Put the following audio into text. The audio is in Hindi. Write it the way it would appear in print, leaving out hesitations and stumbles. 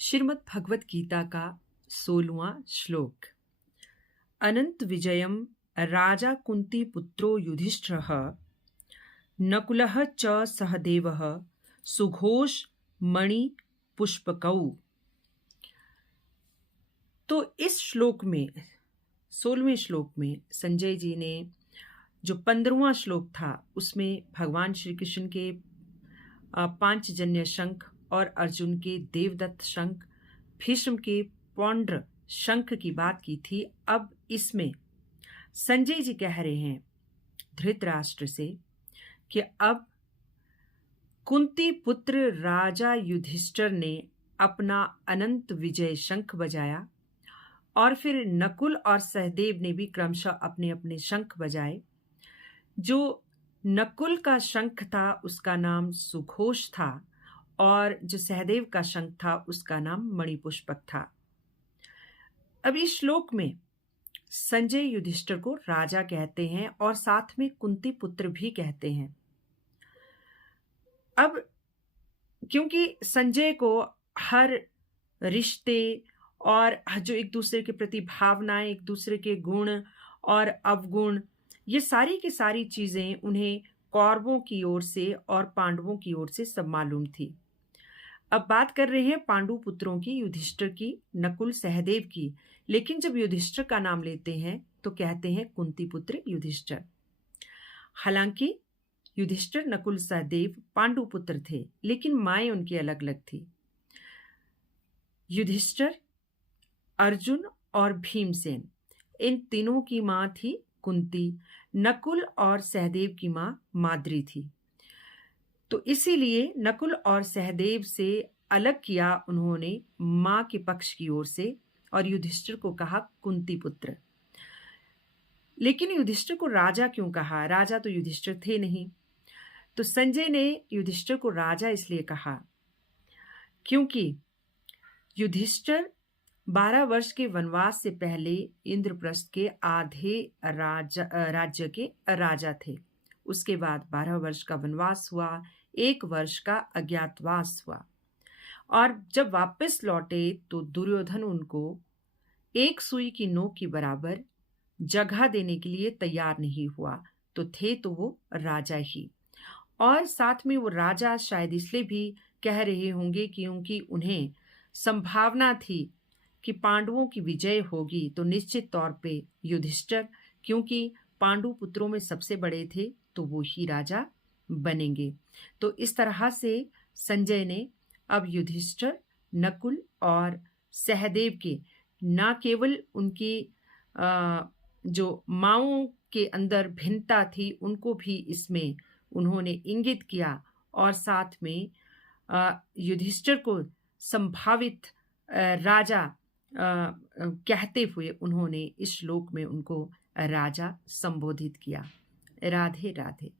श्रीमद् भगवत गीता का 16वां श्लोक। अनंत विजयम राजा कुंती पुत्रो युधिष्ठिरः नकुलः च सहदेवः सुघोष मणि पुष्पकौ। तो इस श्लोक में 16वें श्लोक में संजय जी ने जो 15वां श्लोक था उसमें भगवान श्री कृष्ण के पांचजन्य शंख और अर्जुन के देवदत्त शंख, भीष्म के पौंड्र शंख की बात की थी। अब इसमें संजय जी कह रहे हैं धृतराष्ट्र से कि अब कुंती पुत्र राजा युधिष्ठिर ने अपना अनंत विजय शंख बजाया और फिर नकुल और सहदेव ने भी क्रमशः अपने अपने शंख बजाए। जो नकुल का शंख था उसका नाम सुघोष था और जो सहदेव का शंख था उसका नाम मणिपुष्पक था। अब इस श्लोक में संजय युधिष्ठिर को राजा कहते हैं और साथ में कुंती पुत्र भी कहते हैं। अब क्योंकि संजय को हर रिश्ते और जो एक दूसरे के प्रति भावनाएं, एक दूसरे के गुण और अवगुण, ये सारी की सारी चीजें उन्हें कौरवों की ओर से और पांडवों की ओर से सब मालूम थी। अब बात कर रहे हैं पांडु पुत्रों की, युधिष्ठिर की, नकुल सहदेव की। लेकिन जब युधिष्ठिर का नाम लेते हैं तो कहते हैं कुंती पुत्र युधिष्ठिर। हालांकि युधिष्ठिर, नकुल, सहदेव पांडु पुत्र थे, लेकिन माएं उनकी अलग अलग थी। युधिष्ठिर, अर्जुन और भीमसेन, इन तीनों की मां थी कुंती। नकुल और सहदेव की मां माद्री थी। तो इसीलिए नकुल और सहदेव से अलग किया उन्होंने मां के पक्ष की ओर से और युधिष्ठिर को कहा कुंती पुत्र। लेकिन युधिष्ठिर को राजा क्यों कहा? राजा तो युधिष्ठिर थे नहीं। तो संजय ने युधिष्ठिर को राजा इसलिए कहा क्योंकि युधिष्ठिर 12 वर्ष के वनवास से पहले इंद्रप्रस्थ के आधे राज्य के राजा थे। उसके बाद 12 वर्ष का वनवास हुआ, 1 वर्ष का अज्ञातवास हुआ और जब वापस लौटे तो दुर्योधन उनको एक सुई की नोक के बराबर जगह देने के लिए तैयार नहीं हुआ। तो थे तो वो राजा ही, और साथ में वो राजा शायद इसलिए भी कह रहे होंगे क्योंकि उन्हें संभावना थी कि पांडवों की विजय होगी। तो निश्चित तौर पे युधिष्ठिर, क्योंकि पांडु पुत्रों में सबसे बड़े थे, तो वो ही राजा बनेंगे। तो इस तरह से संजय ने अब युधिष्ठिर, नकुल और सहदेव के न केवल उनकी जो माओं के अंदर भिन्नता थी उनको भी इसमें उन्होंने इंगित किया और साथ में युधिष्ठिर को संभावित राजा कहते हुए उन्होंने इस श्लोक में उनको राजा संबोधित किया। राधे राधे।